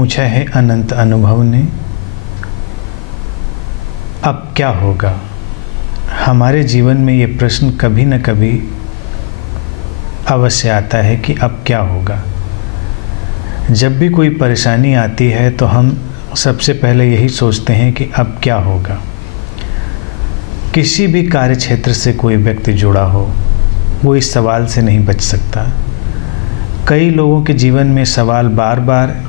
पूछा है अनंत अनुभव ने, अब क्या होगा। हमारे जीवन में ये प्रश्न कभी न कभी अवश्य आता है कि अब क्या होगा। जब भी कोई परेशानी आती है तो हम सबसे पहले यही सोचते हैं कि अब क्या होगा। किसी भी कार्य क्षेत्र से कोई व्यक्ति जुड़ा हो, वो इस सवाल से नहीं बच सकता। कई लोगों के जीवन में सवाल बार बार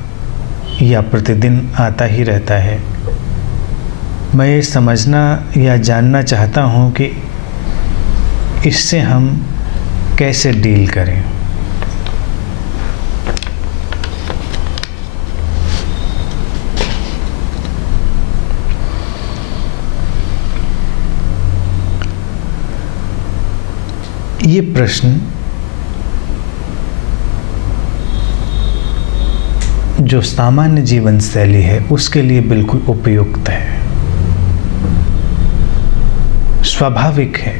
या प्रतिदिन आता ही रहता है। मैं ये समझना या जानना चाहता हूँ कि इससे हम कैसे डील करें। ये प्रश्न जो सामान्य जीवन शैली है उसके लिए बिल्कुल उपयुक्त है, स्वाभाविक है।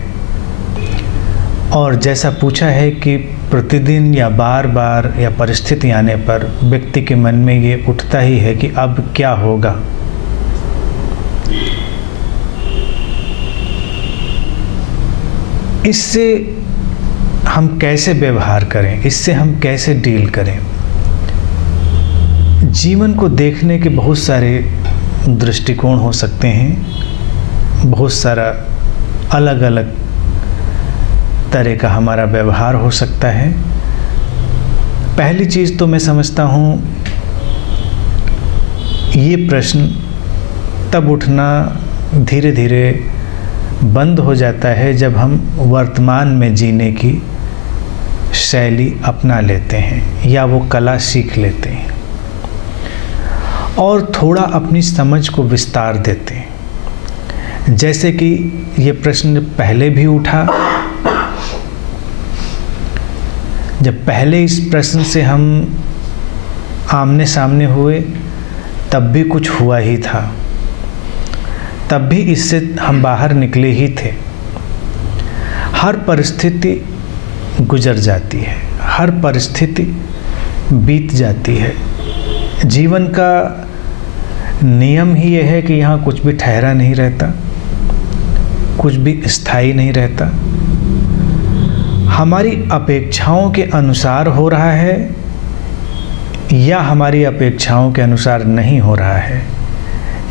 और जैसा पूछा है कि प्रतिदिन या बार बार या परिस्थिति आने पर व्यक्ति के मन में ये उठता ही है कि अब क्या होगा। इससे हम कैसे व्यवहार करें, इससे हम कैसे डील करें। जीवन को देखने के बहुत सारे दृष्टिकोण हो सकते हैं, बहुत सारा अलग अलग तरह का हमारा व्यवहार हो सकता है। पहली चीज़ तो मैं समझता हूँ ये प्रश्न तब उठना धीरे धीरे बंद हो जाता है जब हम वर्तमान में जीने की शैली अपना लेते हैं या वो कला सीख लेते हैं और थोड़ा अपनी समझ को विस्तार देते हैं। जैसे कि ये प्रश्न पहले भी उठा, जब पहले इस प्रश्न से हम आमने सामने हुए तब भी कुछ हुआ ही था, तब भी इससे हम बाहर निकले ही थे। हर परिस्थिति गुजर जाती है, हर परिस्थिति बीत जाती है। जीवन का नियम ही यह है कि यहाँ कुछ भी ठहरा नहीं रहता, कुछ भी स्थायी नहीं रहता। हमारी अपेक्षाओं के अनुसार हो रहा है या हमारी अपेक्षाओं के अनुसार नहीं हो रहा है।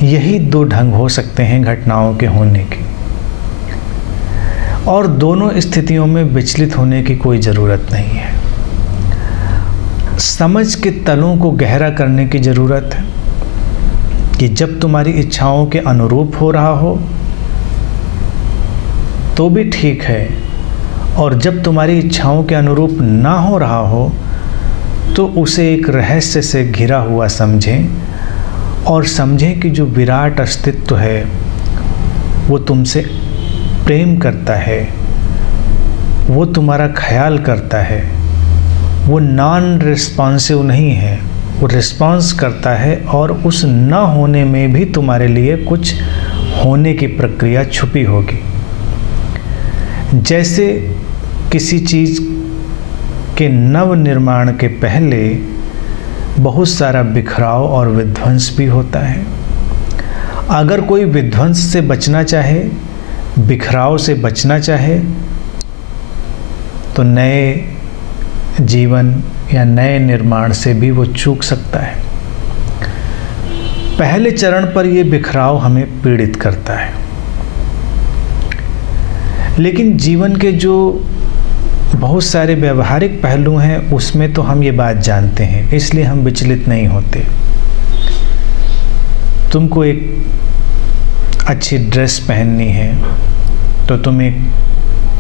यही दो ढंग हो सकते हैं घटनाओं के होने के, और दोनों स्थितियों में विचलित होने की कोई ज़रूरत नहीं है। समझ के तलों को गहरा करने की ज़रूरत है कि जब तुम्हारी इच्छाओं के अनुरूप हो रहा हो तो भी ठीक है, और जब तुम्हारी इच्छाओं के अनुरूप ना हो रहा हो तो उसे एक रहस्य से घिरा हुआ समझें और समझें कि जो विराट अस्तित्व है वो तुमसे प्रेम करता है, वो तुम्हारा ख्याल करता है, वो नॉन रिस्पॉन्सिव नहीं है, वो रिस्पॉन्स करता है और उस न होने में भी तुम्हारे लिए कुछ होने की प्रक्रिया छुपी होगी। जैसे किसी चीज़ के नव निर्माण के पहले बहुत सारा बिखराव और विध्वंस भी होता है। अगर कोई विध्वंस से बचना चाहे, बिखराव से बचना चाहे, तो नए जीवन या नए निर्माण से भी वो चूक सकता है। पहले चरण पर ये बिखराव हमें पीड़ित करता है, लेकिन जीवन के जो बहुत सारे व्यवहारिक पहलू हैं उसमें तो हम ये बात जानते हैं, इसलिए हम विचलित नहीं होते। तुमको एक अच्छी ड्रेस पहननी है तो तुम एक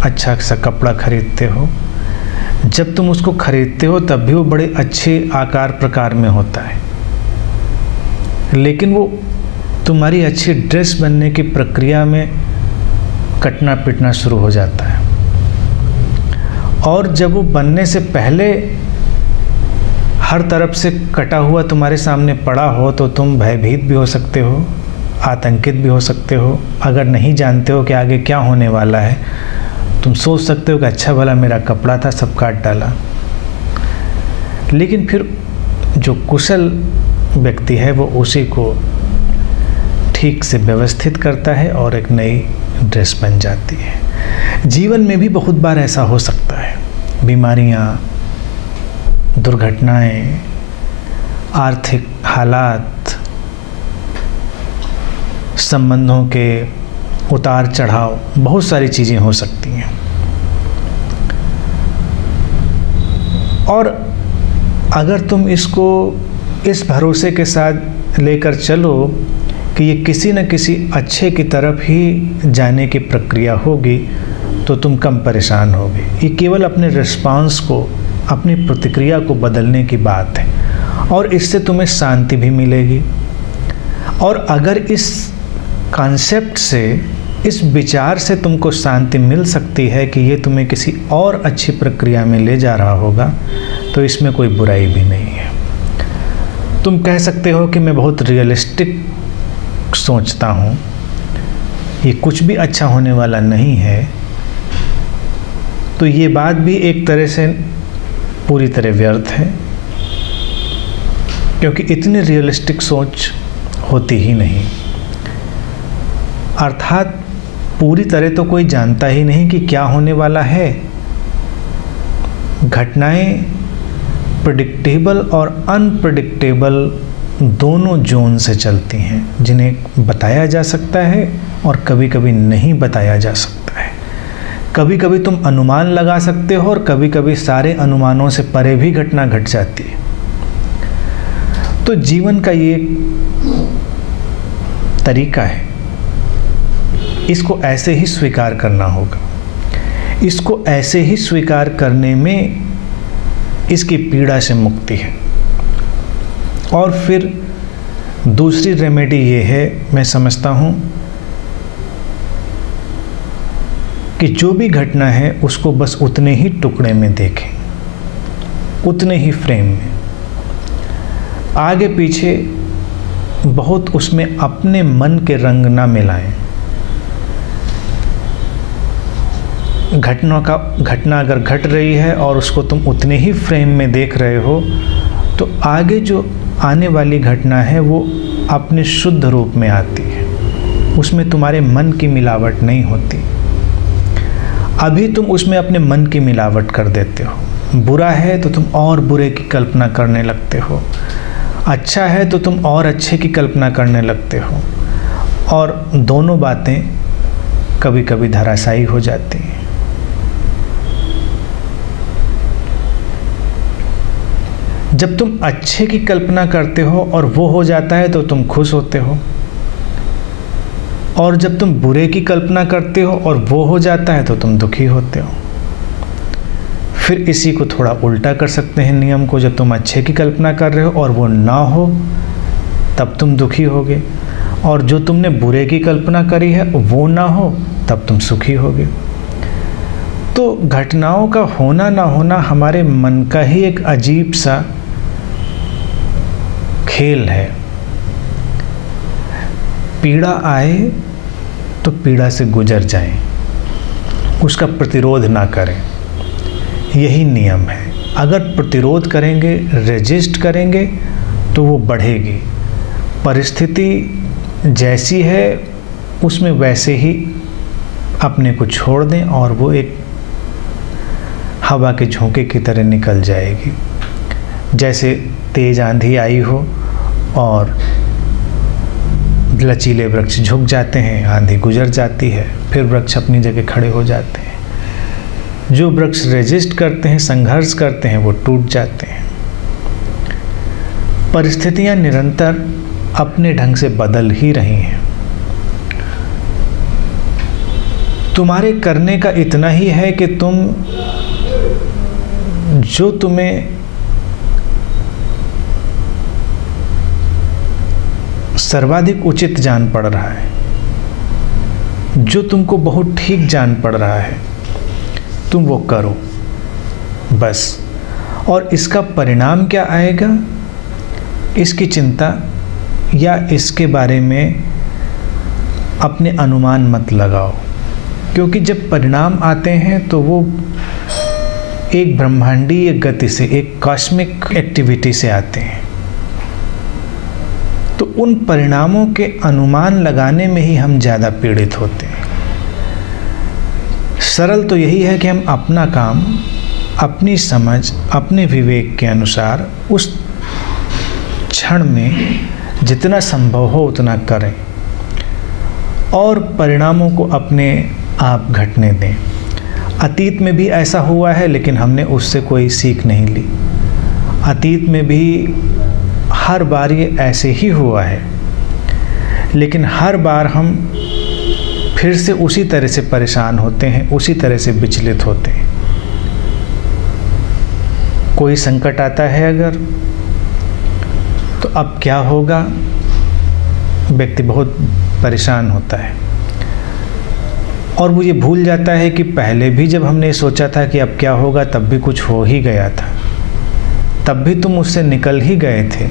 अच्छा सा कपड़ा खरीदते हो। जब तुम उसको खरीदते हो तब भी वो बड़े अच्छे आकार प्रकार में होता है, लेकिन वो तुम्हारी अच्छी ड्रेस बनने की प्रक्रिया में कटना पिटना शुरू हो जाता है। और जब वो बनने से पहले हर तरफ से कटा हुआ तुम्हारे सामने पड़ा हो तो तुम भयभीत भी हो सकते हो, आतंकित भी हो सकते हो। अगर नहीं जानते हो कि आगे क्या होने वाला है, तुम सोच सकते हो कि अच्छा भला मेरा कपड़ा था, सब काट डाला। लेकिन फिर जो कुशल व्यक्ति है वो उसी को ठीक से व्यवस्थित करता है और एक नई ड्रेस बन जाती है। जीवन में भी बहुत बार ऐसा हो सकता है, बीमारियाँ, दुर्घटनाएं, आर्थिक हालात, संबंधों के उतार चढ़ाव, बहुत सारी चीज़ें हो सकती हैं। और अगर तुम इसको इस भरोसे के साथ लेकर चलो कि ये किसी न किसी अच्छे की तरफ ही जाने की प्रक्रिया होगी, तो तुम कम परेशान होगे। ये केवल अपने रिस्पांस को, अपनी प्रतिक्रिया को बदलने की बात है और इससे तुम्हें शांति भी मिलेगी। और अगर इस कॉन्सेप्ट से, इस विचार से तुमको शांति मिल सकती है कि ये तुम्हें किसी और अच्छी प्रक्रिया में ले जा रहा होगा, तो इसमें कोई बुराई भी नहीं है। तुम कह सकते हो कि मैं बहुत रियलिस्टिक सोचता हूँ, ये कुछ भी अच्छा होने वाला नहीं है, तो ये बात भी एक तरह से पूरी तरह व्यर्थ है, क्योंकि इतनी रियलिस्टिक सोच होती ही नहीं। अर्थात पूरी तरह तो कोई जानता ही नहीं कि क्या होने वाला है। घटनाएं प्रेडिक्टेबल और अनप्रेडिक्टेबल दोनों जोन से चलती हैं, जिन्हें बताया जा सकता है और कभी कभी नहीं बताया जा सकता है। कभी कभी तुम अनुमान लगा सकते हो और कभी कभी सारे अनुमानों से परे भी घटना घट जाती है। तो जीवन का ये तरीका है, इसको ऐसे ही स्वीकार करना होगा। इसको ऐसे ही स्वीकार करने में इसकी पीड़ा से मुक्ति है। और फिर दूसरी रेमेडी ये है, मैं समझता हूँ कि जो भी घटना है उसको बस उतने ही टुकड़े में देखें, उतने ही फ्रेम में, आगे पीछे बहुत उसमें अपने मन के रंग ना मिलाएं। घटना अगर घट रही है और उसको तुम उतने ही फ्रेम में देख रहे हो, तो आगे जो आने वाली घटना है वो अपने शुद्ध रूप में आती है, उसमें तुम्हारे मन की मिलावट नहीं होती। अभी तुम उसमें अपने मन की मिलावट कर देते हो। बुरा है तो तुम और बुरे की कल्पना करने लगते हो, अच्छा है तो तुम और अच्छे की कल्पना करने लगते हो, और दोनों बातें कभी कभी धराशायी हो जाती हैं। जब तुम अच्छे की कल्पना करते हो और वो हो जाता है तो तुम खुश होते हो, और जब तुम बुरे की कल्पना करते हो और वो हो जाता है तो तुम दुखी होते हो। फिर इसी को थोड़ा उल्टा कर सकते हैं नियम को, जब तुम अच्छे की कल्पना कर रहे हो और वो ना हो तब तुम दुखी होगे, और जो तुमने बुरे की कल्पना करी है वो ना हो तब तुम सुखी होगे। तो घटनाओं का होना ना होना हमारे मन का ही एक अजीब सा खेल है। पीड़ा आए तो पीड़ा से गुजर जाएं, उसका प्रतिरोध ना करें, यही नियम है। अगर प्रतिरोध करेंगे, रेजिस्ट करेंगे, तो वो बढ़ेगी। परिस्थिति जैसी है उसमें वैसे ही अपने को छोड़ दें और वो एक हवा के झोंके की तरह निकल जाएगी। जैसे तेज आंधी आई हो और लचीले वृक्ष झुक जाते हैं, आंधी गुजर जाती है, फिर वृक्ष अपनी जगह खड़े हो जाते हैं। जो वृक्ष रेजिस्ट करते हैं, संघर्ष करते हैं, वो टूट जाते हैं। परिस्थितियां निरंतर अपने ढंग से बदल ही रही हैं। तुम्हारे करने का इतना ही है कि तुम जो तुम्हें सर्वाधिक उचित जान पड़ रहा है, जो तुमको बहुत ठीक जान पड़ रहा है, तुम वो करो बस। और इसका परिणाम क्या आएगा, इसकी चिंता या इसके बारे में अपने अनुमान मत लगाओ, क्योंकि जब परिणाम आते हैं तो वो एक ब्रह्मांडीय गति से, एक कॉस्मिक एक्टिविटी से आते हैं। तो उन परिणामों के अनुमान लगाने में ही हम ज़्यादा पीड़ित होते हैं। सरल तो यही है कि हम अपना काम अपनी समझ, अपने विवेक के अनुसार उस क्षण में जितना संभव हो उतना करें और परिणामों को अपने आप घटने दें। अतीत में भी ऐसा हुआ है, लेकिन हमने उससे कोई सीख नहीं ली। अतीत में भी हर बार ये ऐसे ही हुआ है, लेकिन हर बार हम फिर से उसी तरह से परेशान होते हैं, उसी तरह से विचलित होते हैं। कोई संकट आता है अगर, तो अब क्या होगा, व्यक्ति बहुत परेशान होता है और वो ये भूल जाता है कि पहले भी जब हमने सोचा था कि अब क्या होगा, तब भी कुछ हो ही गया था, तब भी तुम उससे निकल ही गए थे।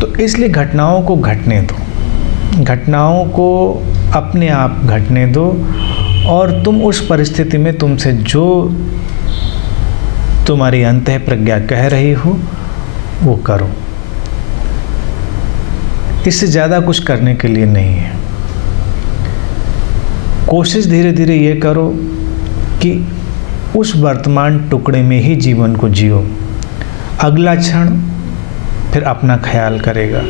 तो इसलिए घटनाओं को घटने दो, घटनाओं को अपने आप घटने दो और तुम उस परिस्थिति में तुमसे जो तुम्हारी अंतः प्रज्ञा कह रही हो वो करो। इससे ज़्यादा कुछ करने के लिए नहीं है। कोशिश धीरे धीरे ये करो कि उस वर्तमान टुकड़े में ही जीवन को जियो। अगला क्षण फिर अपना ख्याल करेगा,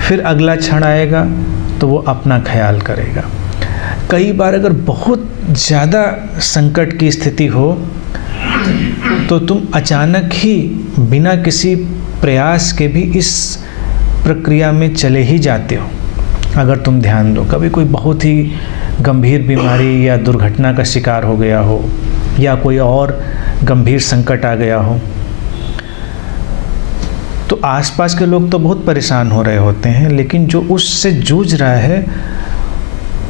फिर अगला क्षण आएगा तो वो अपना ख्याल करेगा। कई बार अगर बहुत ज़्यादा संकट की स्थिति हो तो तुम अचानक ही बिना किसी प्रयास के भी इस प्रक्रिया में चले ही जाते हो। अगर तुम ध्यान दो, कभी कोई बहुत ही गंभीर बीमारी या दुर्घटना का शिकार हो गया हो या कोई और गंभीर संकट आ गया हो, तो आसपास के लोग तो बहुत परेशान हो रहे होते हैं, लेकिन जो उससे जूझ रहा है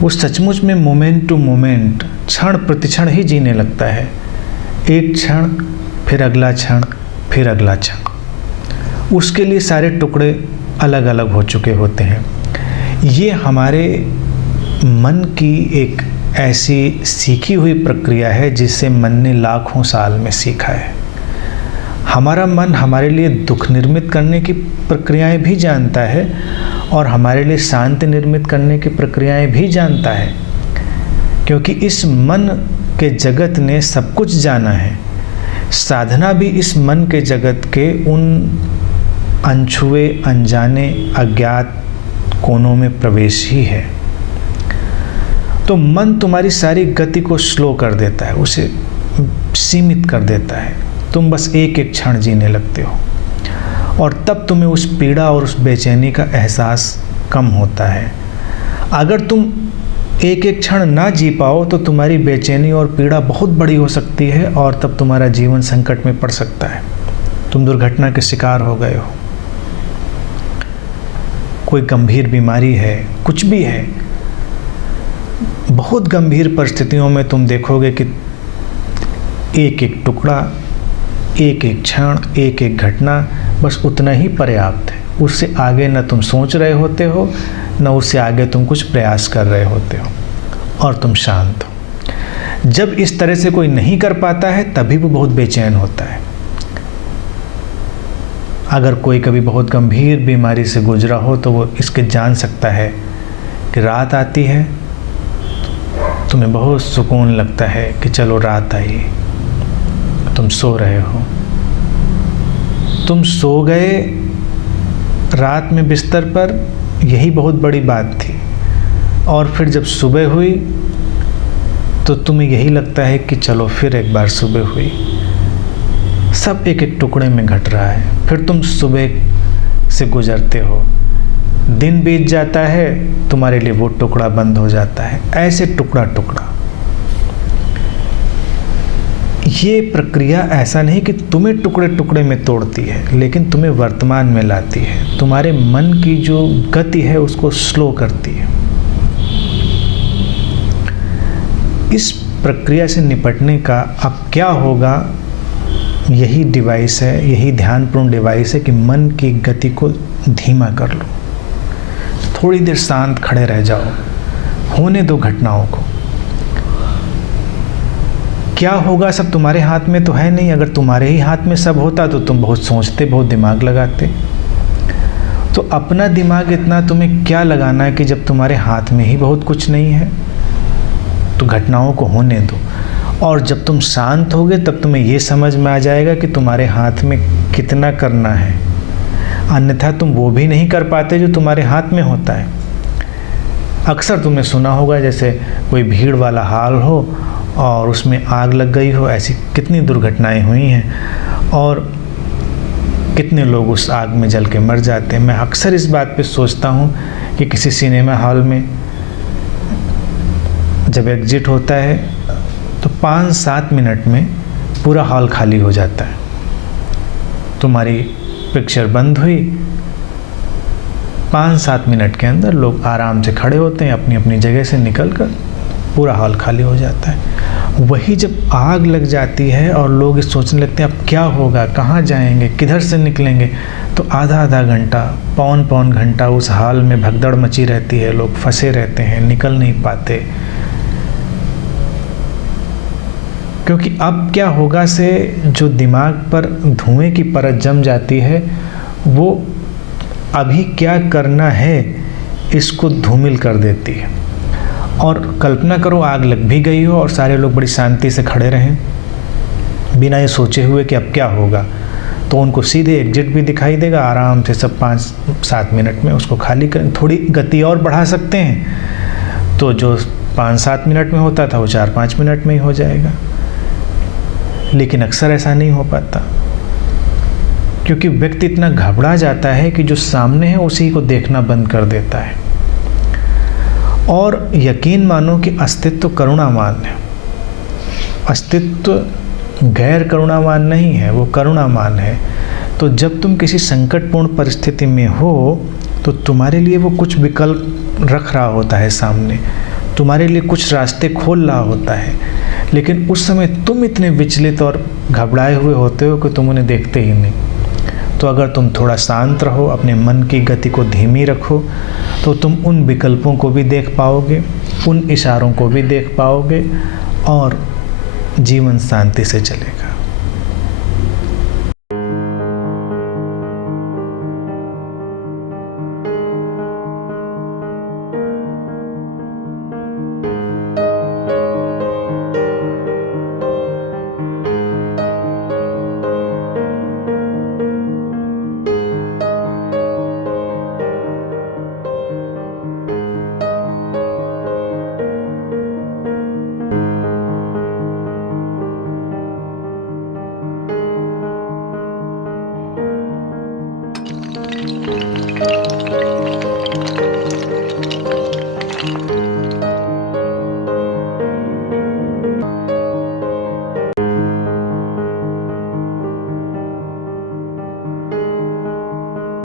वो सचमुच में मोमेंट टू मोमेंट, क्षण प्रतिक्षण ही जीने लगता है। एक क्षण, फिर अगला क्षण, फिर अगला क्षण। उसके लिए सारे टुकड़े अलग अलग हो चुके होते हैं। ये हमारे मन की एक ऐसी सीखी हुई प्रक्रिया है जिससे मन ने लाखों साल में सीखा है। हमारा मन हमारे लिए दुख निर्मित करने की प्रक्रियाएं भी जानता है और हमारे लिए शांति निर्मित करने की प्रक्रियाएं भी जानता है, क्योंकि इस मन के जगत ने सब कुछ जाना है। साधना भी इस मन के जगत के उन अनछुए, अनजाने, अज्ञात कोनों में प्रवेश ही है। तो मन तुम्हारी सारी गति को स्लो कर देता है, उसे सीमित कर देता है। तुम बस एक एक क्षण जीने लगते हो और तब तुम्हें उस पीड़ा और उस बेचैनी का एहसास कम होता है। अगर तुम एक एक क्षण ना जी पाओ तो तुम्हारी बेचैनी और पीड़ा बहुत बड़ी हो सकती है और तब तुम्हारा जीवन संकट में पड़ सकता है। तुम दुर्घटना के शिकार हो गए हो, कोई गंभीर बीमारी है, कुछ भी है। बहुत गंभीर परिस्थितियों में तुम देखोगे कि एक एक टुकड़ा, एक एक क्षण, एक एक घटना बस उतना ही पर्याप्त है। उससे आगे न तुम सोच रहे होते हो, न उससे आगे तुम कुछ प्रयास कर रहे होते हो और तुम शांत हो। जब इस तरह से कोई नहीं कर पाता है तभी वो बहुत बेचैन होता है। अगर कोई कभी बहुत गंभीर बीमारी से गुजरा हो तो वो इसके जान सकता है कि रात आती है, तुम्हें बहुत सुकून लगता है कि चलो रात आई, तुम सो रहे हो। तुम सो गए रात में बिस्तर पर, यही बहुत बड़ी बात थी। और फिर जब सुबह हुई तो तुम्हें यही लगता है कि चलो फिर एक बार सुबह हुई। सब एक एक टुकड़े में घट रहा है। फिर तुम सुबह से गुजरते हो, दिन बीत जाता है, तुम्हारे लिए वो टुकड़ा बंद हो जाता है। ऐसे टुकड़ा टुकड़ा। ये प्रक्रिया ऐसा नहीं कि तुम्हें टुकड़े टुकड़े में तोड़ती है, लेकिन तुम्हें वर्तमान में लाती है। तुम्हारे मन की जो गति है उसको स्लो करती है। इस प्रक्रिया से निपटने का अब क्या होगा, यही डिवाइस है, यही ध्यानपूर्ण डिवाइस है कि मन की गति को धीमा कर लो। थोड़ी देर शांत खड़े रह जाओ, होने दो घटनाओं को। क्या होगा सब तुम्हारे हाथ में तो है नहीं। अगर तुम्हारे ही हाथ में सब होता तो तुम बहुत सोचते, बहुत दिमाग लगाते। तो तो अपना दिमाग इतना तुम्हें क्या लगाना है कि जब तुम्हारे हाथ में ही बहुत कुछ नहीं है, तो घटनाओं को होने दो। और जब तुम शांत होगे तब तुम्हें ये समझ में आ जाएगा कि तुम्हारे हाथ में कितना करना है, अन्यथा तुम वो भी नहीं कर पाते जो तुम्हारे हाथ में होता है। अक्सर तुमने सुना होगा, जैसे कोई भीड़ वाला हाल हो और उसमें आग लग गई हो, ऐसी कितनी दुर्घटनाएं हुई हैं और कितने लोग उस आग में जल के मर जाते हैं। मैं अक्सर इस बात पे सोचता हूँ कि किसी सिनेमा हॉल में जब एग्जिट होता है तो 5-7 मिनट में पूरा हॉल खाली हो जाता है। तुम्हारी पिक्चर बंद हुई, 5-7 मिनट के अंदर लोग आराम से खड़े होते हैं, अपनी अपनी जगह से निकलकर पूरा हॉल खाली हो जाता है। वही जब आग लग जाती है और लोग इस सोचने लगते हैं अब क्या होगा, कहाँ जाएंगे, किधर से निकलेंगे, तो आधा घंटा, पौन घंटा उस हॉल में भगदड़ मची रहती है, लोग फंसे रहते हैं, निकल नहीं पाते। क्योंकि अब क्या होगा से जो दिमाग पर धुएं की परत जम जाती है, वो अभी क्या करना है इसको धूमिल कर देती है। और कल्पना करो आग लग भी गई हो और सारे लोग बड़ी शांति से खड़े रहें बिना ये सोचे हुए कि अब क्या होगा, तो उनको सीधे एग्जिट भी दिखाई देगा। आराम से सब 5-7 मिनट में उसको खाली करें। थोड़ी गति और बढ़ा सकते हैं तो जो 5-7 मिनट में होता था वो 4-5 मिनट में ही हो जाएगा। लेकिन अक्सर ऐसा नहीं हो पाता, क्योंकि व्यक्ति इतना घबरा जाता है कि जो सामने है उसी को देखना बंद कर देता है। और यकीन मानो कि अस्तित्व करुणावान है, अस्तित्व गैर करुणावान नहीं है, वो करुणावान है। तो जब तुम किसी संकटपूर्ण परिस्थिति में हो तो तुम्हारे लिए वो कुछ विकल्प रख रहा होता है सामने, तुम्हारे लिए कुछ रास्ते खोल रहा होता है, लेकिन उस समय तुम इतने विचलित और घबराए हुए होते हो कि तुम उन्हें देखते ही नहीं। तो अगर तुम थोड़ा शांत रहो, अपने मन की गति को धीमी रखो, तो तुम उन विकल्पों को भी देख पाओगे, उन इशारों को भी देख पाओगे और जीवन शांति से चलेगा।